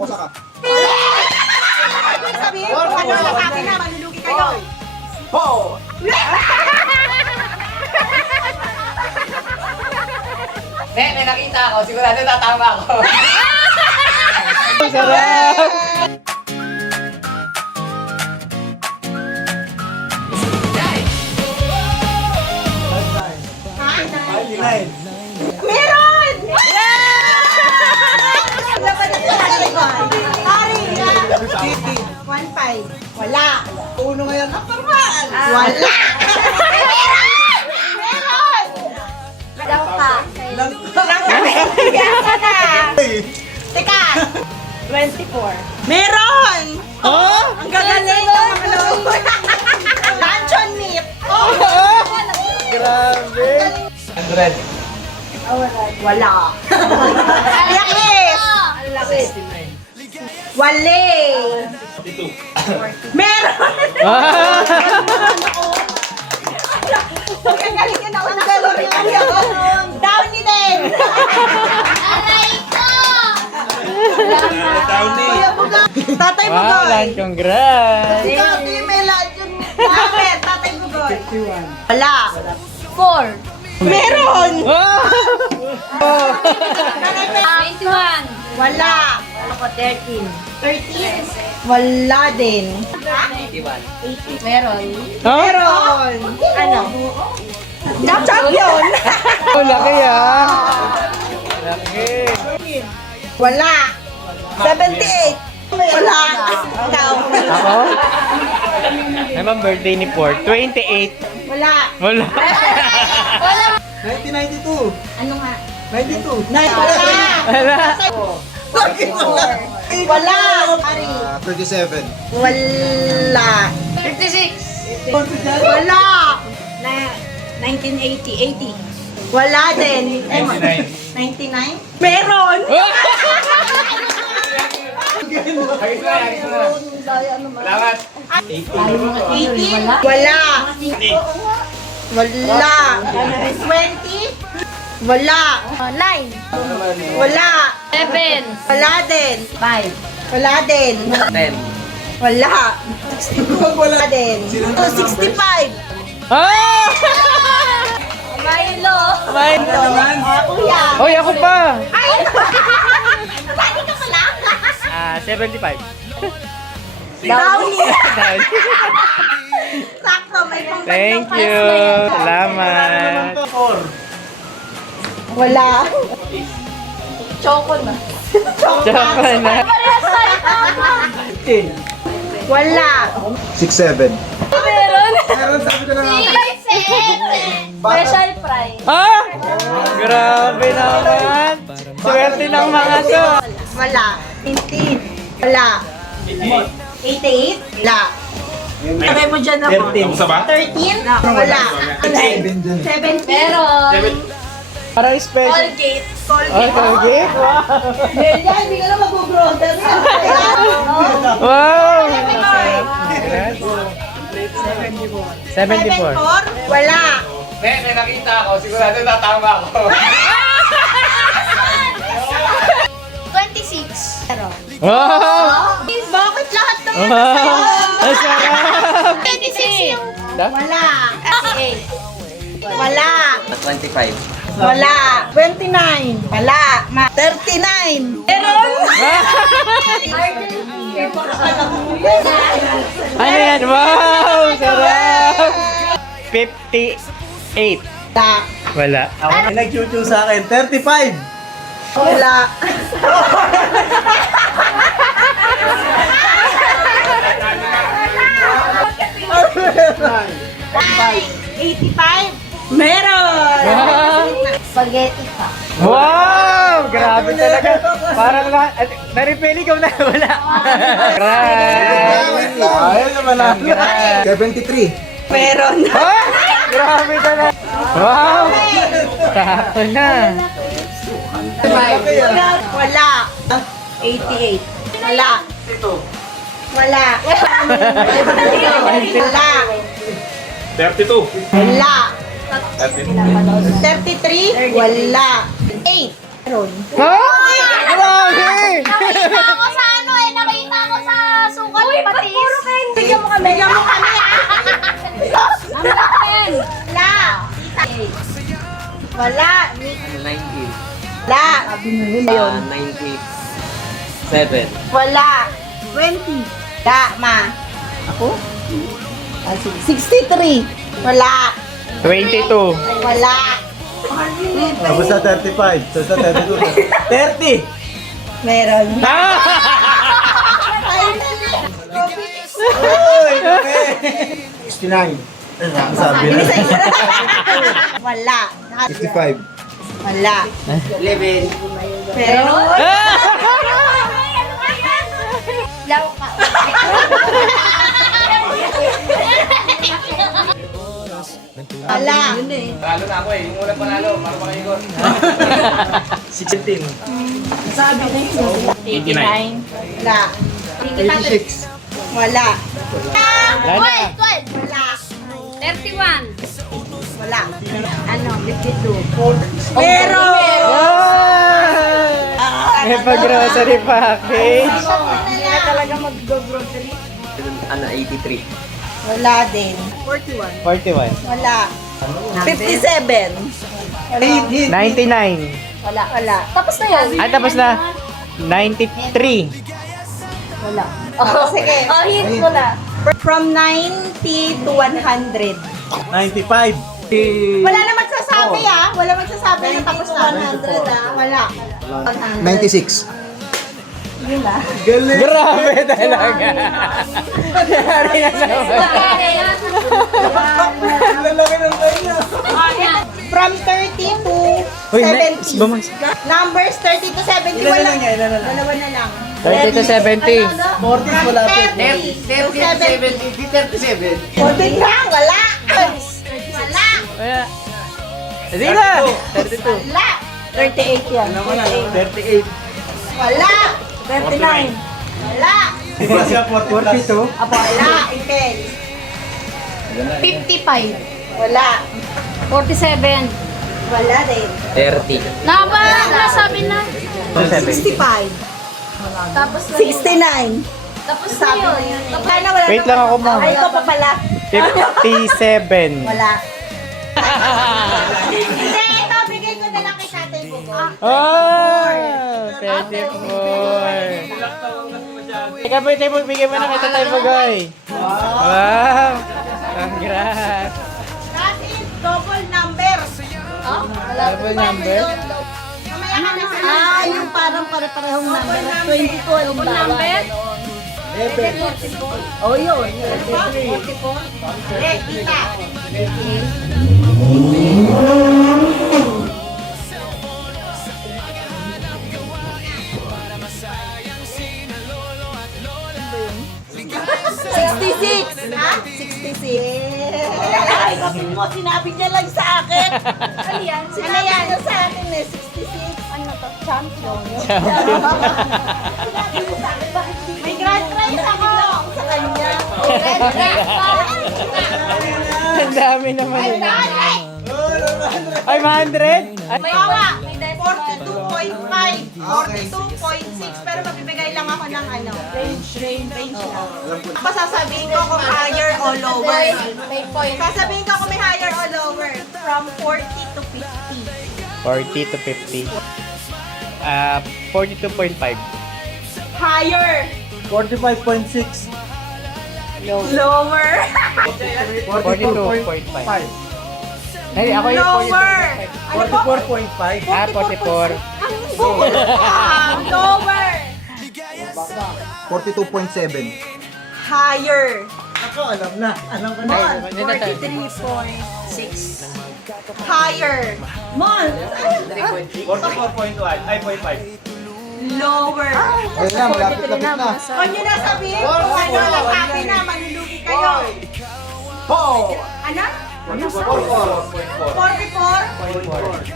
Kosa ka. Sabihin, kung ano sa akin na, manlulugi kayo. Po! May nakita ako. Sigurado tatama ako. Sarap! Meron! Hari! 1.5. Wala. Uno ngayon. Normal! Wala! Meron! Daw ka. Langka na! Teka! 24. Meron! Oh! Ang gagaling ng mga lobo. Luncheon meat. Grabe! 100. Wala. Yakis! Wale! Meron! Ang galing yun ako ng Downy din! Aray ko! Tatay mo Wow, boy! Lan, congrats! Ikaw, di may luncheon meat. Bakit? Tatay mo boy! Wala. 4. Meron! Oh! 21. Wala. Ako 13. 13? Wala din. 81. Meron. Meron! Ano? Champion! Oh, laki ah! Laki! Wala. 78. Wala. Ikaw. Ako? Naman birthday ni Port. 28. Wala. Wala. 1992. Ano nga? 92. Wala. Wala. Wala. Ari. 37. Wala. 56. Wala. 1980. 80. Wala din. 99? Meron. Salamat. 18? Wala. Wala. 20? Wala. 9. Wala. 7. Wala din. 5. Wala din. 10. Wala. Wala din. 65. Ah! Milo. Mine. Kuya. Hoy, ako pa! Ay! Lagi ka pala. 75. Downy. Dahil. Sakto, may pang Thank you! Salamat! Wala. Choco na. Tsaka na. Parehas tayo tama. Wala. 67. Meron. Meron, sabi ko na nga. Special fry. Ah! Grabe naman! Swerte ng mga to! Wala. 19. Wala. 88? Wala. Sabay mo dyan ako. 13? Wala. 17? Meron. Parang special. Colgate. Oh, Colgate? Wow! Delia, hindi ka na mag-brother. Wow! 74. 74? Wala. May nakita ako. Sigurado tatama ako. 26. Wow! Bakit lahat ng Wow! Ang sarap! 26 yung Wala. 28. Wala. 25. Wala. 29. Wala. 39. Meron. Ano yan? Wow! Sarap! 58. Wala. Wala. Ako may nag-chuchu sa akin. 35. Wala. Ay, 85? Meron! Wow! Spaghetti pa. Wow! Grabe talaga. Parang na-repelling ka na. Wala. Grabe. Ayun naman na. 73. Meron. Ah! Grabe talaga. Wow! Sakto na. Wala. 88. Wala. Wala. Wala. 32. Wala. 33? Wala. 8. Meron. Ah! Grabe! Nakita ko sa Wala. 19. Wala. Sabi mo yun. 97. Wala. 20. Wala, ma. Ako? 63. Wala. 22. Wala. Basta 35. Basta 32. 30. Meron. Uy! Okay. 69. Sabi na. Wala. 55. Wala. 11. Pero, Law ka. wala. Panalo na ako eh. Yung unang panalo, para makaikot. 16. 89. Wala. 86. Wala. Wala. 12. Wala. 31. Wala. Ano? 52. Pero, May pag-grocery package. hindi na talaga mag-grocery. Ano, 83. Wala din. 41. 41. Wala. 57. Wala. 99. Wala. Wala. Tapos na yan. Ay, tapos na. 93. Wala. Oh, sige. Oh, hint mo na. From 90 to 100. 95. Wala na magsasabi Wala magsasabi na tapos na. 100 Wala. 96. Yun Galing. Grabe talaga. Nangyari na naman. Lalaki ng kanya. From 30 to Uy, 70. Numbers 30 to 70. Ilan na Wala. lang yan? Ilan na lang? Dalawa na lang. 30 to 70. 40 wala pa. 30 to 37. 70. 40 lang. Wala. Wala. Wala. Sige na. 32. Wala. 38 yan. 38. Wala. 39. Wala. Diba siya 42? Wala. Ikel. 55. Wala. 47. Wala din. 30. Nasabi na. 65. Tapos na 69. Tapos na yun. Wala na, wala Wait na, lang wala ako, na. ma'am. Ay, ito pa pala. 57. Wala. Hindi, ito. Bigay ko na lang kay Tatay Bugo. Oh! 34. Ikaw po, bigay mo na kay Tatay Bugoy. Wow! Congrats! That is double number. Double number? Mamaya ka na. Yung parang pare-parehong number. 22 ang number. Oh, yun. 44. Eh, kita. Ha? 66. Ay, kapit mo, sinabi niya lang sa akin. Ano yan? Sinabi niya sa akin eh, 66. Ano to? Champion. Sinabi mo sa akin, bakit di? May grand prize ako sa kanya. Red dress pa. Ang dami naman yun. 500? May bawa, 42.5, 42.6, pero mabibigay lang ako ng ano, range lang. Ako sasabihin ko kung higher o lower. May point. Sasabihin ko kung may higher o lower, from 40 to 50. 40 to 50. 42.5. Higher, 45.6. lower, 42.5. Ay, ako yung lower. Ano po? 44.5. 44. Ang bukol pa. Lower, 42.7. higher. Ako, alam na. Alam ko na. Mon, 43.6. Higher. Mon, 44.1. Ay, 0.5. lower. Ayun na, malapit-lapit na. Huwag nyo na sabihin kung ano, nagsabi na, manlulugi kayo. Oh! Ano? 44.4. 44?